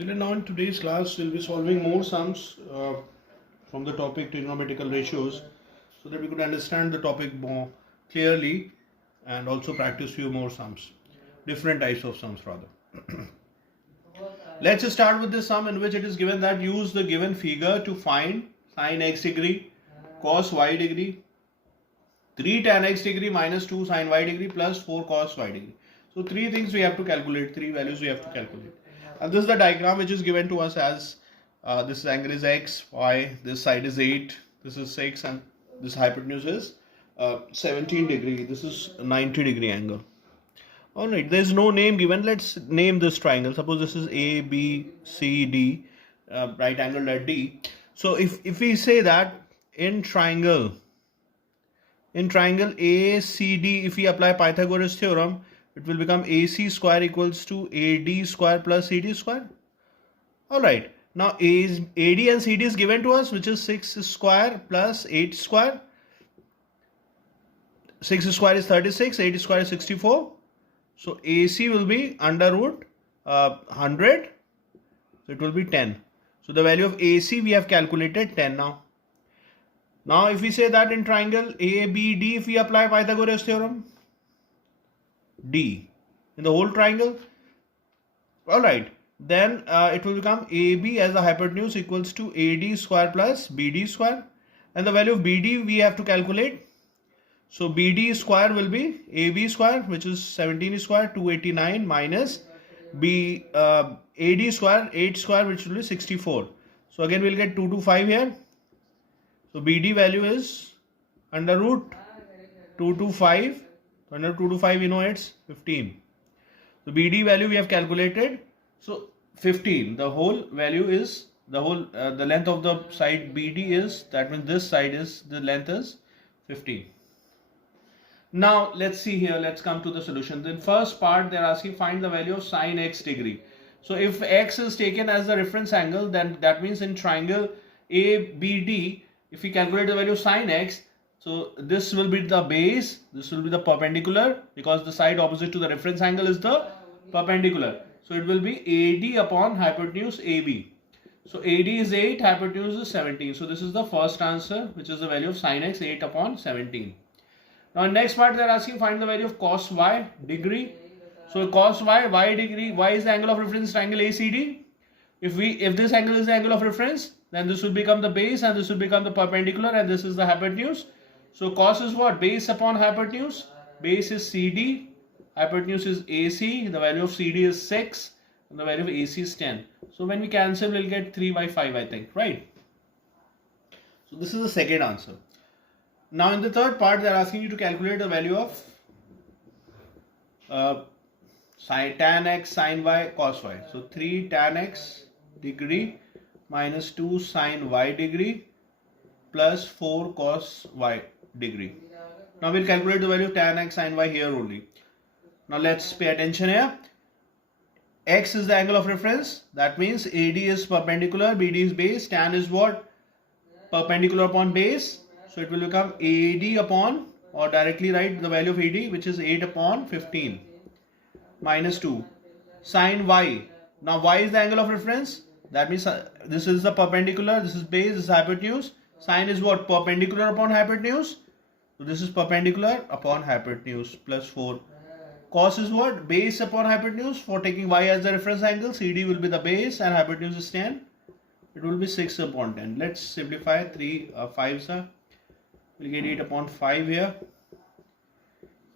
Till now in today's class, we'll be solving more sums from the topic trigonometrical ratios so that we could understand the topic more clearly and also practice few more sums, different types of sums rather. Let's start with this sum in which it is given that use the given figure to find sin x degree, cos y degree, 3 tan x degree minus 2 sin y degree plus 4 cos y degree. So three things we have to calculate, three values we have to calculate. And this is the diagram which is given to us as this angle is x, y, this side is 8, this is 6 and this hypotenuse is 17 degree, this is 90 degree angle. Alright, there is no name given. Let's name this triangle. Suppose this is A, B, C, D, right angle at D. So if we say that in triangle ACD, if we apply Pythagoras theorem, it will become AC square equals to AD square plus CD square. Alright, now AD and CD is given to us, which is 6 square plus 8 square. 6 square is 36, 8 square is 64. So AC will be under root 100, so it will be 10. So the value of AC we have calculated 10 now. Now if we say that in triangle ABD, if we apply Pythagoras theorem, D in the whole triangle, alright, then it will become AB as the hypotenuse equals to AD square plus BD square, and the value of BD we have to calculate. So BD square will be AB square, which is 17 square 289 minus AD square 8 square, which will be 64. So again we'll get 225 here. So BD value is under root 225. Under 225 you know it's 15. So BD value we have calculated. So 15. The whole value is the length of the side BD is, that means this side is, the length is 15. Now let's see here, let's come to the solution. In first part they're asking find the value of sin x degree. So if x is taken as the reference angle, then that means in triangle ABD, if we calculate the value of sin x, so this will be the base, this will be the perpendicular, because the side opposite to the reference angle is the perpendicular. So it will be AD upon hypotenuse AB. So AD is 8, hypotenuse is 17. So this is the first answer, which is the value of sin x, 8 upon 17. Now next part they are asking find the value of cos y degree. So cos y degree, y is the angle of reference triangle ACD. If this angle is the angle of reference, then this will become the base and this will become the perpendicular and this is the hypotenuse. So cos is what? Base upon hypotenuse. Base is CD, hypotenuse is AC, the value of CD is 6 and the value of AC is 10. So when we cancel we'll get 3 by 5 I think, right? So this is the second answer. Now in the third part they are asking you to calculate the value of tan x, sin y, cos y. So 3 tan x degree minus 2 sin y degree plus 4 cos y degree. Now we'll calculate the value of tan x, sin y here only. Now let's pay attention here. X is the angle of reference. That means AD is perpendicular, BD is base. Tan is what? Perpendicular upon base. So it will become AD upon, or directly write the value of AD, which is 8 upon 15 minus 2 sin y. Now y is the angle of reference. That means this is the perpendicular, this is base, this is hypotenuse. Sin is what? Perpendicular upon hypotenuse. So this is perpendicular upon hypotenuse plus 4. Cos is what? Base upon hypotenuse. For taking y as the reference angle, CD will be the base and hypotenuse is 10. It will be 6 upon 10. Let's simplify. 3 5s are. We'll get 8 upon 5 here.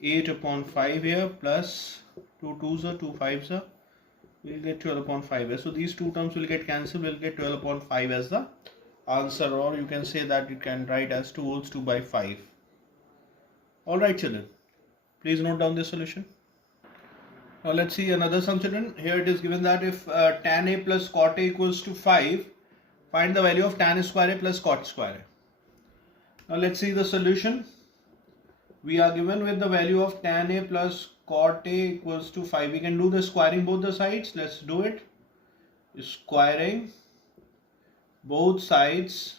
8 upon 5 here plus 2 2s are, 2 5s are. We'll get 12 upon 5 here. So these two terms will get cancelled. We'll get 12 upon 5 as the answer, or you can say that you can write as 2 wholes 2 by 5. Alright children, please note down this solution. Now let's see another sum children. Here it is given that if tan a plus cot a equals to 5, find the value of tan square a plus cot square a. Now let's see the solution. We are given with the value of tan a plus cot a equals to 5. We can do the squaring both the sides. Let's do it. Squaring both sides.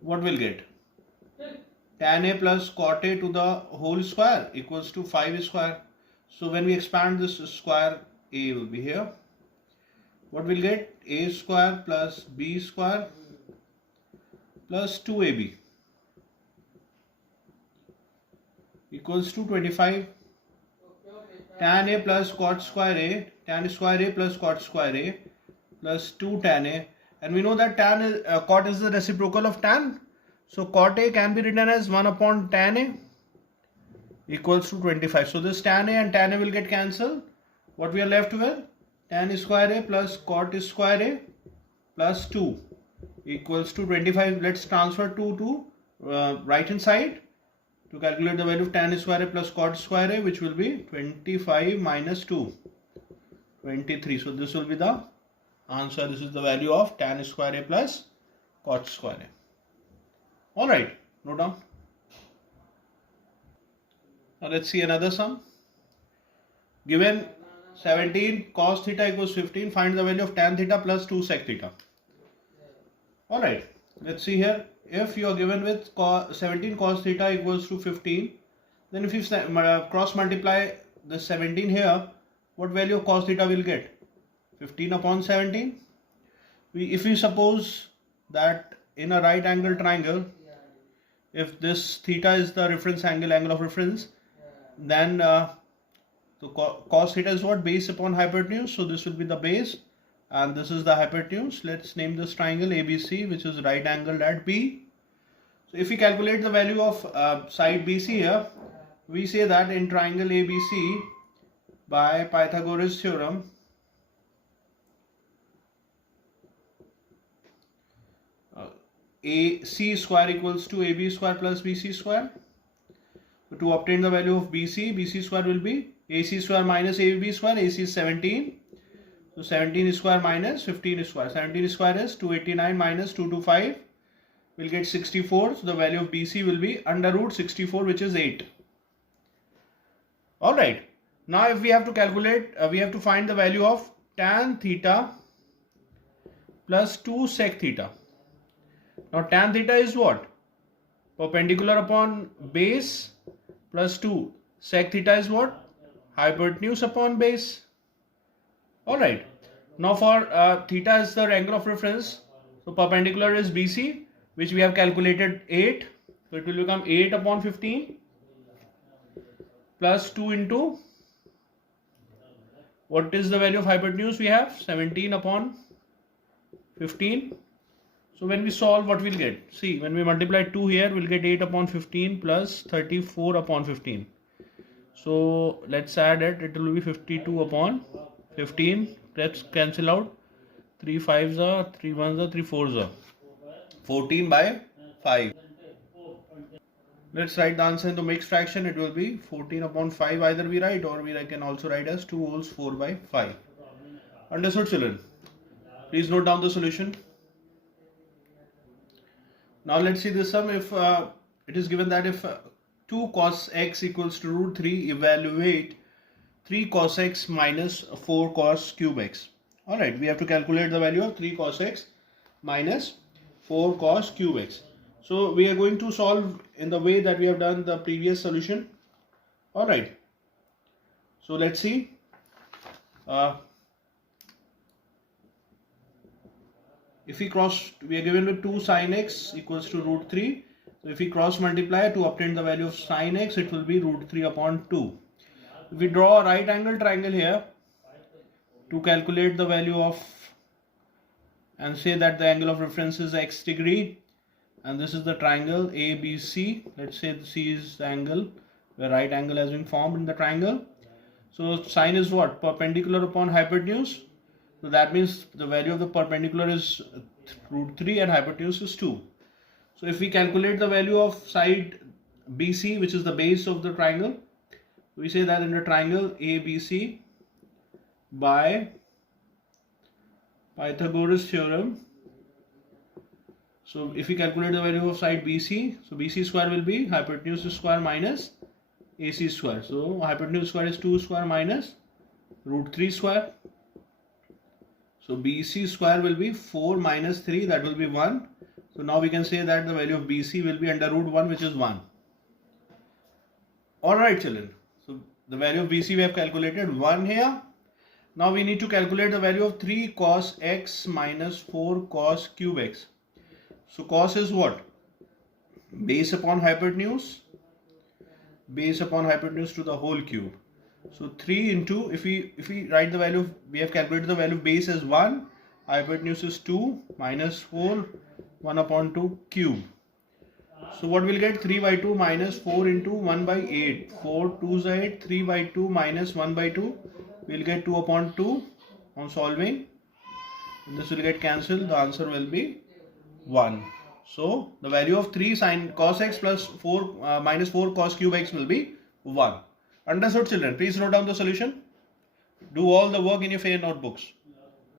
What will get? Tan a plus cot a to the whole square equals to 5 square. So when we expand this square, a will be here. what we'll get? A square plus B square plus 2AB equals to 25. Tan A plus cot square A, tan square A plus cot square A plus 2 tan A, and we know that cot is the reciprocal of tan, so cot A can be written as 1 upon tan A equals to 25. So this tan A and tan A will get cancelled. What we are left with? Tan square A plus cot square A plus 2 equals to 25. Let's transfer 2 to right hand side to calculate the value of tan square A plus cot square A, which will be 25 minus 2, 23. So this will be the answer. This is the value of tan square A plus cot square A. Alright, note down. Now let's see another sum. Given 17 cos theta equals 15, find the value of tan theta plus 2 sec theta. Alright, let's see here. If you are given with 17 cos theta equals to 15, then if you cross multiply the 17 here, what value of cos theta will get? 15 upon 17. If we suppose that in a right angle triangle, if this theta is the reference angle of reference, then the cos theta is what? Base upon hypotenuse. So this will be the base and this is the hypotenuse. Let's name this triangle ABC, which is right angled at B. So if we calculate the value of side BC here, we say that in triangle ABC by Pythagoras theorem, AC square equals to AB square plus BC square. So to obtain the value of BC square will be AC square minus AB square. AC is 17. So 17 square minus 15 square. 17 square is 289 minus 225. We'll get 64. So the value of BC will be under root 64, which is 8. Alright. Now if we have to calculate, we have to find the value of tan theta plus 2 sec theta. Now tan theta is what? Perpendicular upon base plus 2. Sec theta is what? Hypotenuse upon base. Alright. Now for theta is the angle of reference. So perpendicular is BC, which we have calculated 8. So it will become 8 upon 15 plus 2 into, what is the value of hypotenuse we have? 17 upon 15. So when we solve, what we'll get? See, when we multiply 2 here, we'll get 8 upon 15 plus 34 upon 15. So let's add it. It will be 52 upon 15. Let's cancel out. 3 5s are, 3 1s are, 3 4s are. 14 by 5. Let's write the answer in the mixed fraction. It will be 14 upon 5 either we write, or I can also write as 2 wholes 4 by 5. Understood, children? Please note down the solution. Now let's see this sum. If it is given that if 2 cos x equals to root 3, evaluate 3 cos x minus 4 cos cube x. Alright, we have to calculate the value of 3 cos x minus 4 cos cube x. So we are going to solve in the way that we have done the previous solution. Alright, so let's see. If we are given with 2 sin x equals to root 3. So if we cross multiply to obtain the value of sin x, it will be root 3 upon 2. If we draw a right angle triangle here to calculate the value of, and say that the angle of reference is x degree, and this is the triangle ABC. Let's say C is the angle where right angle has been formed in the triangle. So sine is what? Perpendicular upon hypotenuse. So that means the value of the perpendicular is root 3 and hypotenuse is 2. So if we calculate the value of side BC, which is the base of the triangle, we say that in the triangle ABC by Pythagoras theorem. So if we calculate the value of side BC, so BC square will be hypotenuse square minus AC square. So hypotenuse square is 2 square minus root 3 square. So BC square will be 4 minus 3, that will be 1. So now we can say that the value of BC will be under root 1, which is 1. Alright children, so the value of BC we have calculated 1 here, Now we need to calculate the value of 3 cos x minus 4 cos cube x. So cos is what? Base upon hypotenuse to the whole cube. So 3 into, if we write the value of, we have calculated the value of base as 1, hypotenuse is 2, minus 4, 1 upon 2 cube. So what we'll get? 3 by 2 minus 4 into 1 by 8. 4 2s are 8, 3 by 2 minus 1 by 2. We'll get 2 upon 2 on solving. This will get cancelled. The answer will be 1. So the value of 3 sin cos x plus 4 minus 4 cos cube x will be 1. Understood, children? Please note down the solution. Do all the work in your fair notebooks.